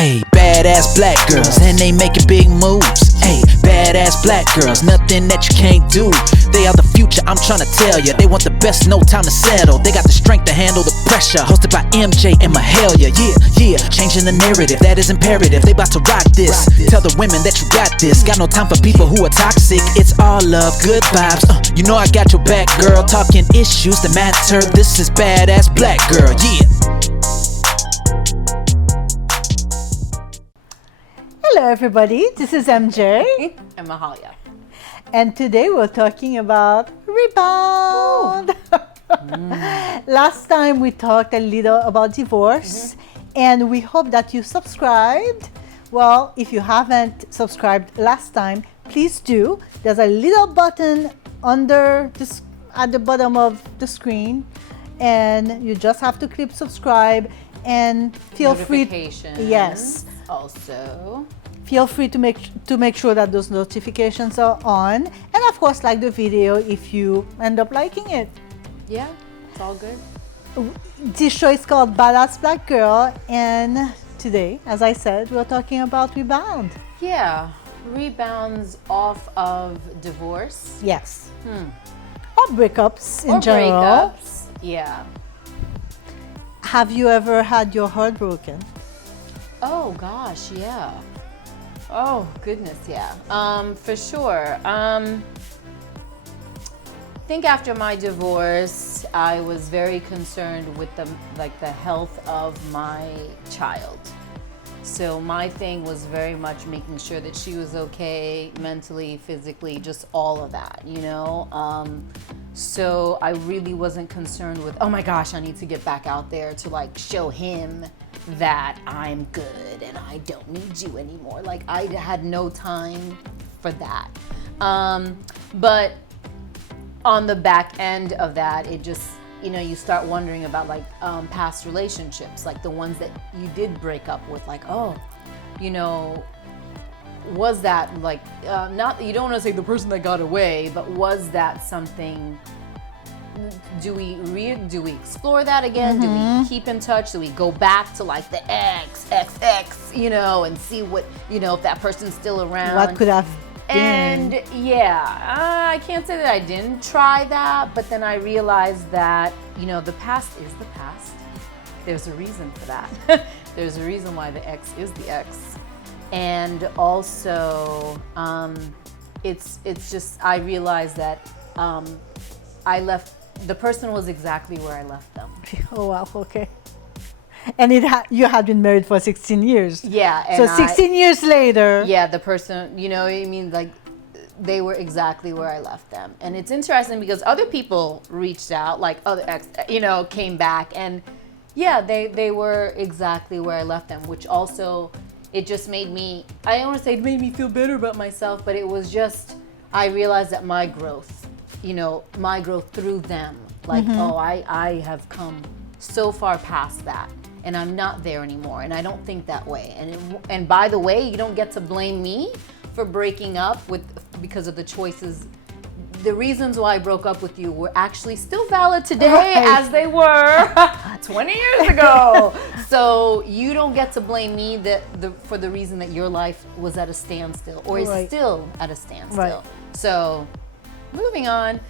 Ayy, badass black girls, and they making big moves. Ayy, badass black girls, nothing that you can't do. They are the future, I'm trying to tell ya. They want the best, no time to settle. They got the strength to handle the pressure. Hosted by MJ and Mahalia. Yeah, changing the narrative, that is imperative. They about to rock this. Tell the women that you got this. Got no time for people who are toxic. It's all love, good vibes. You know I got your back, girl. Talking issues that matter. This is badass black girl. Yeah. Hello everybody, this is MJ and Mahalia. And today we're talking about rebound. Last time we talked a little about divorce and we hope that you subscribed. Well, if you haven't subscribed last time, please do. There's a little button under this at the bottom of the screen and you just have to click subscribe and feel free. Yes. Also, feel free to make sure that those notifications are on, and of course like the video if you end up liking it. Yeah, it's all good. This show is called Badass Black Girl, and today, as I said, we're talking about rebound. Yeah, rebounds off of divorce. Yes. Or breakups in general. Breakups. Yeah. Have you ever had your heart broken? Oh gosh, yeah. Oh goodness, yeah. For sure. I think after my divorce, I was very concerned with the health of my child. So my thing was very much making sure that she was okay, mentally, physically, just all of that, you know? So I really wasn't concerned with, oh my gosh, I need to get back out there to like show him that I'm good and I don't need you anymore. Like I had no time for that. But on the back end of that, it just, you know, you start wondering about like past relationships, like the ones that you did break up with, like, oh, you know, was that like, not, you don't want to say the person that got away, but was that something, do we explore that again? Do we keep in touch? Do we go back to like the ex, you know, and see what, you know, if that person's still around? What could have been? And yeah, I can't say that I didn't try that, but then I realized that, you know, the past is the past. There's a reason for that. There's a reason why the ex is the ex. And also, it's just, I realized that I left, the person was exactly where I left them. Oh wow, okay. And you had been married for 16 years. Yeah. And so 16 years later. Yeah, the person, you know, I mean, like, they were exactly where I left them. And it's interesting because other people reached out, like other ex, you know, came back. And yeah, they were exactly where I left them, which also, it just made me, I don't want to say it made me feel better about myself, but it was just, I realized that my growth, you know, my growth through them, like, oh, I have come so far past that and I'm not there anymore. And I don't think that way. And by the way, you don't get to blame me for breaking up because of the choices. The reasons why I broke up with you were actually still valid today as they were 20 years ago. So you don't get to blame me for the reason that your life was at a standstill or is still at a standstill. So moving on.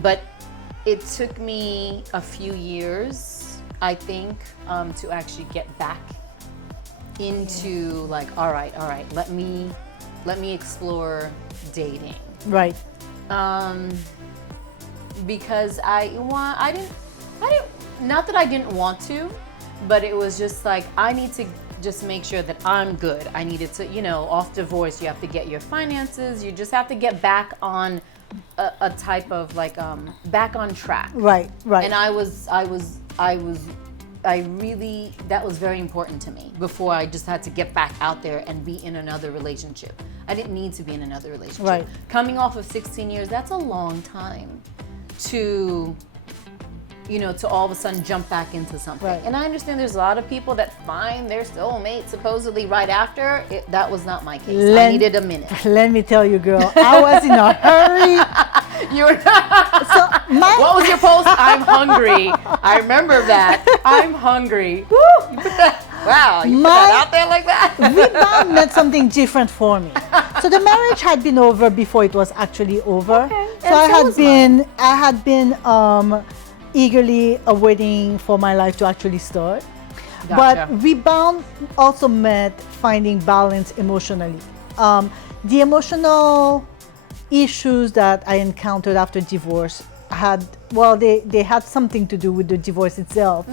But it took me a few years, I think, to actually get back into like, all right, let me explore dating. Right. Because I didn't, not that I didn't want to, but it was just like, I need to just make sure that I'm good. I needed to, you know, off divorce, you have to get your finances, you just have to get back on a type of like, back on track. Right. And I really, that was very important to me before I just had to get back out there and be in another relationship. I didn't need to be in another relationship. Right. Coming off of 16 years, that's a long time to, you know, to all of a sudden jump back into something. Right. And I understand there's a lot of people that find their soulmate supposedly right after. That was not my case. I needed a minute. Let me tell you, girl, I was in a hurry. You were what was your post? I'm hungry. I remember that. I'm hungry. Woo! Wow, you put that out there like that? Rebound meant something different for me. So the marriage had been over before it was actually over. Okay. So And I so had was been I had been eagerly awaiting for my life to actually start. Gotcha. But rebound also meant finding balance emotionally. The emotional issues that I encountered after divorce they had something to do with the divorce itself.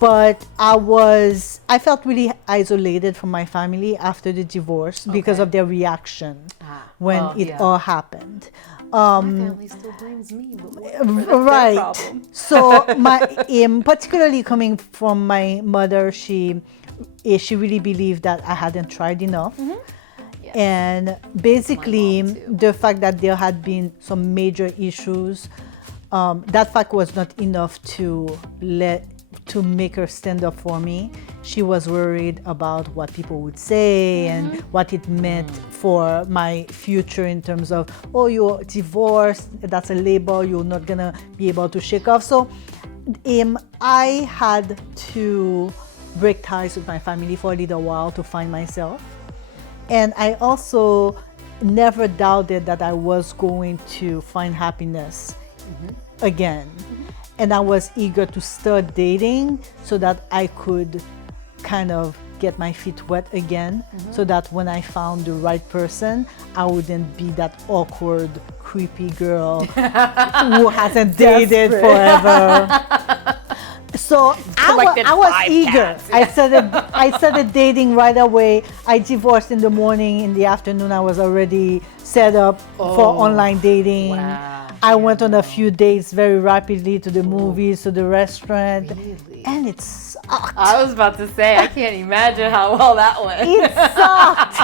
But I felt really isolated from my family after the divorce because Okay. of their reaction when it all happened. My family still blames me, but whatever, that's their Right. problem. So particularly coming from my mother, she really believed that I hadn't tried enough. Yes. And basically, My mom too. the fact that there had been some major issues, that fact was not enough to make her stand up for me. She was worried about what people would say and what it meant for my future in terms of, oh, you're divorced, that's a label you're not gonna be able to shake off. So I had to break ties with my family for a little while to find myself. And I also never doubted that I was going to find happiness again. And I was eager to start dating so that I could kind of get my feet wet again, so that when I found the right person, I wouldn't be that awkward, creepy girl who hasn't dated forever. So Collected I was 5 eager. cats. I started dating right away. I divorced in the morning. In the afternoon, I was already set up for online dating. Wow. I went on a few dates very rapidly to the movies, to the restaurant, Really? and it sucked. I was about to say, I can't imagine how well that went. It sucked.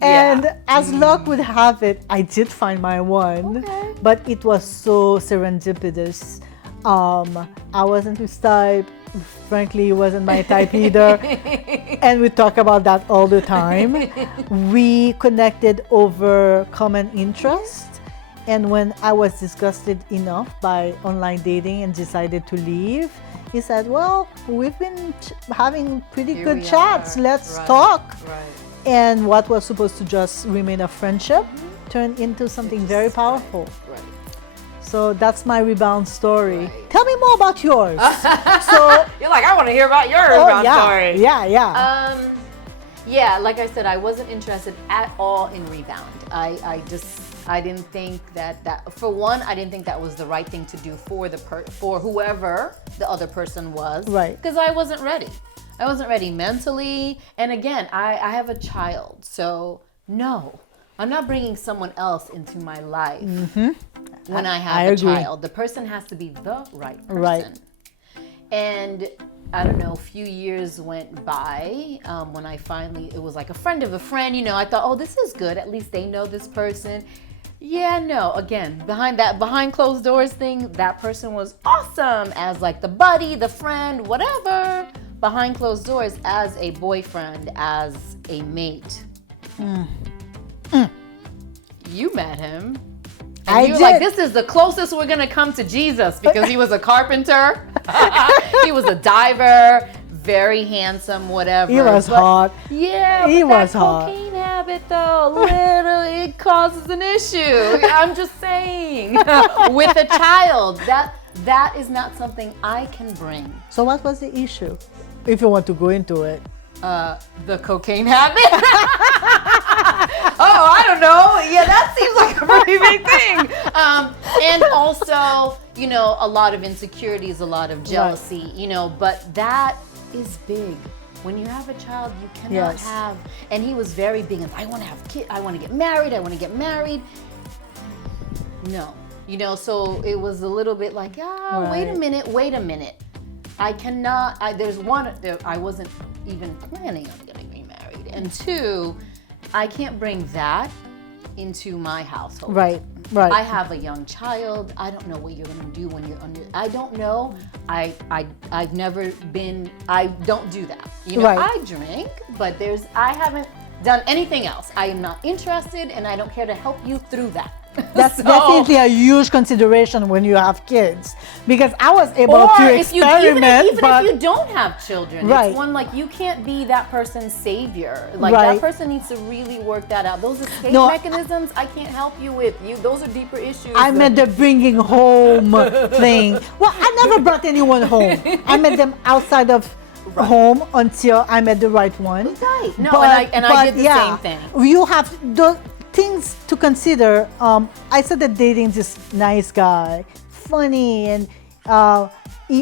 And as luck would have it, I did find my one, Okay. but it was so serendipitous. I wasn't his type. Frankly, he wasn't my type either. And we talk about that all the time. We connected over common interest. And when I was disgusted enough by online dating and decided to leave, he said, well, we've been having pretty Here good we chats. are. Let's Right, talk. Right. And what was supposed to just remain a friendship turned into something very powerful. Right. So that's my rebound story. Right. Tell me more about yours. So, You're like, I want to hear about your rebound story. Yeah. Yeah, like I said, I wasn't interested at all in rebound. I didn't think that for one, I didn't think that was the right thing to do for whoever the other person was. Right. Because I wasn't ready. I wasn't ready mentally. And again, I have a child. So no, I'm not bringing someone else into my life when I have I a agree. child. The person has to be the right person. Right. And I don't know, a few years went by when it was like a friend of a friend, I thought, oh, this is good. At least they know this person. Yeah, no, again, behind closed doors thing, that person was awesome as like the buddy, the friend, whatever. Behind closed doors, as a boyfriend, as a mate. You met him. And I you were like, did. this is the closest we're going to come to Jesus, because he was a carpenter. He was a diver, very handsome, whatever. He was hot. Yeah, He but was that hot. cocaine habit, though, it causes an issue. I'm just saying. With a child, that is not something I can bring. So what was the issue? If you want to go into it. The cocaine habit? Oh, I don't know. Yeah, that seems like a pretty big thing. And also, a lot of insecurities, a lot of jealousy, but that is big. When you have a child, you cannot Yes. have, and he was very big on, I want to have kids, I want to get married. No, so it was a little bit like, wait a minute. I cannot, I wasn't even planning on getting remarried. And two, I can't bring that into my household. Right. I have a young child. I don't know what you're gonna do when you're under. I don't know. I've never been. I don't do that. Right. I drink, but I haven't done anything else. I am not interested, and I don't care to help you through that. That's So- definitely a huge consideration when you have kids, because I was able Or to if you, experiment, even but if you don't have children, Right. it's one like you can't be that person's savior. Like Right. that person needs to really work that out. Those escape No, mechanisms, I can't help you with. Those are deeper issues. I met the bringing home thing. Well, I never brought anyone home. I met them outside of home until I met the right one. Right. No, and I did the same thing. You have the things to consider. I said that dating this nice guy, funny, and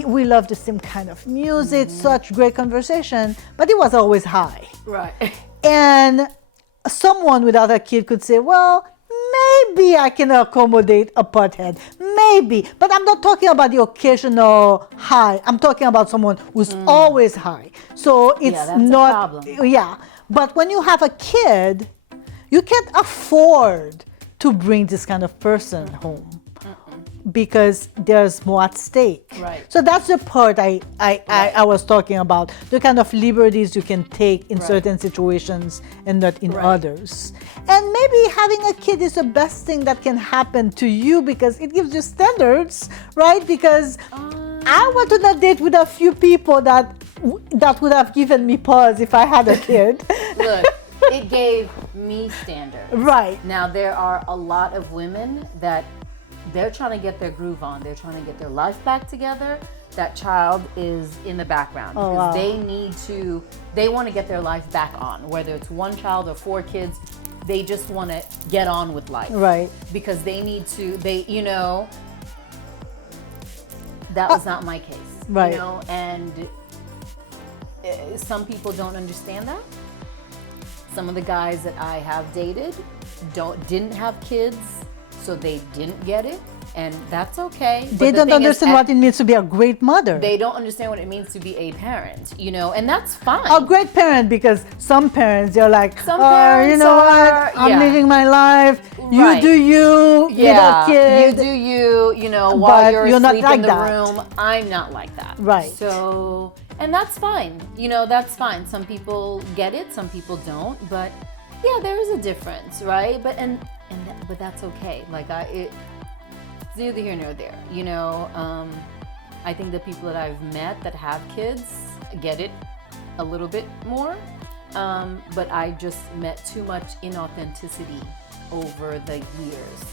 we love the same kind of music, such great conversation, but he was always high. Right. And someone without a kid could say, well, maybe I can accommodate a butthead. Maybe. But I'm not talking about the occasional high. I'm talking about someone who's always high. So it's that's a not. problem. Yeah. But when you have a kid, you can't afford to bring this kind of person home. Because there's more at stake. Right. So that's the part I was talking about, the kind of liberties you can take in Right. certain situations and not in Right. others. And maybe having a kid is the best thing that can happen to you because it gives you standards, right? Because I went on a date with a few people that would have given me pause if I had a kid. Look, it gave me standards. Right. Now, there are a lot of women that they're trying to get their groove on. They're trying to get their life back together. That child is in the background Oh, because wow. they want to get their life back on, whether it's one child or 4 kids. They just want to get on with life. Right. Because they need to, that was not my case. Right. And some people don't understand that. Some of the guys that I have dated didn't have kids, so they didn't get it, and that's okay. But They the don't thing is, understand what it means to be a great mother. they don't understand what it means to be a parent, and that's fine. A great parent, because some parents, they're like, Some you parents know what? are- I'm yeah. living my life. You Right. do you, little kid. you do you, while But you're you're not asleep like in the that. room. I'm not like that. Right. So, and that's fine. That's fine. Some people get it, some people don't. But yeah, there is a difference, right? But but that's okay. Like it's neither here nor there. I think the people that I've met that have kids get it a little bit more. But I just met too much inauthenticity over the years.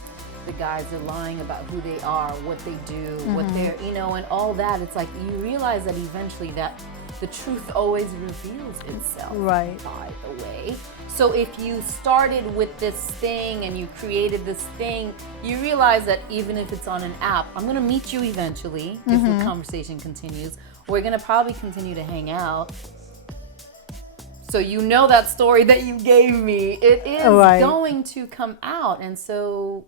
The guys are lying about who they are, what they do, what they're, and all that. It's like you realize that eventually that the truth always reveals itself. Right. By the way. So if you started with this thing and you created this thing, you realize that even if it's on an app, I'm going to meet you eventually if the conversation continues. We're going to probably continue to hang out. So that story that you gave me, it is Right. going to come out. And so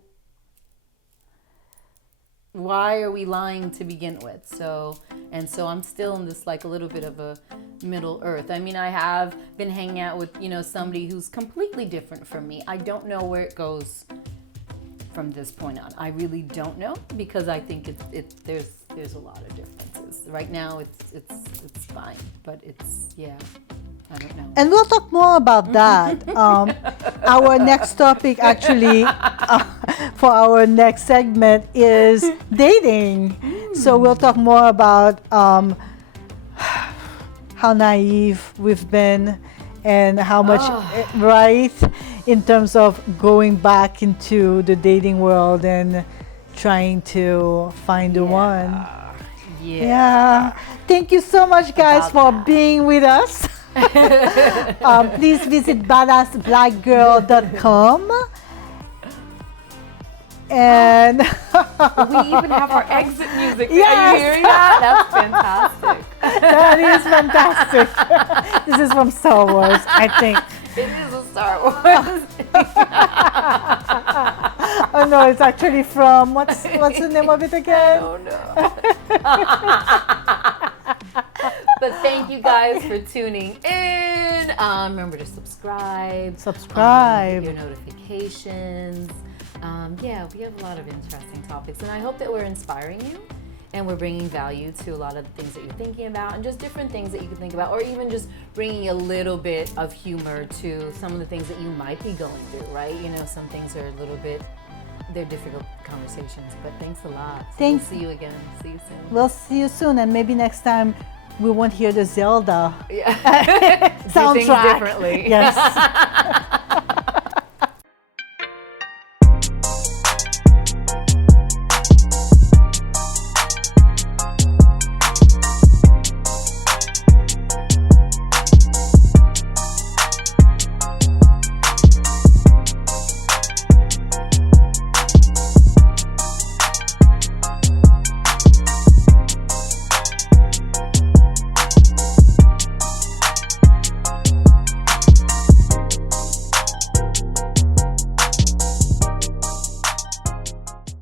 why are we lying to begin with? So I'm still in this like a little bit of a middle earth. I mean, I have been hanging out with, somebody who's completely different from me. I don't know where it goes from this point on. I really don't know, because I think there's a lot of differences. Right now it's fine, but I don't know. And we'll talk more about that. Our next topic, actually, for our next segment is dating. So we'll talk more about how naive we've been and how much, right, in terms of going back into the dating world and trying to find the one. Yeah. Thank you so much, guys, for being with us. Please visit badassblackgirl.com. And We even have our exit music. Yes! Are you hearing that? That's fantastic. that is fantastic. This is from Star Wars, I think. It is a Star Wars. Oh no, it's actually from what's the name of it again? Oh no. But thank you guys for tuning in. Remember to subscribe. Subscribe. Your notifications. We have a lot of interesting topics, and I hope that we're inspiring you and we're bringing value to a lot of the things that you're thinking about, and just different things that you can think about, or even just bringing a little bit of humor to some of the things that you might be going through, right? Some things are a little bit they're difficult conversations, but thanks a lot. So Thanks. We'll see you again. See you soon. We'll see you soon, and maybe next time we won't hear the Zelda Yeah. Do things soundtrack. differently. Yes.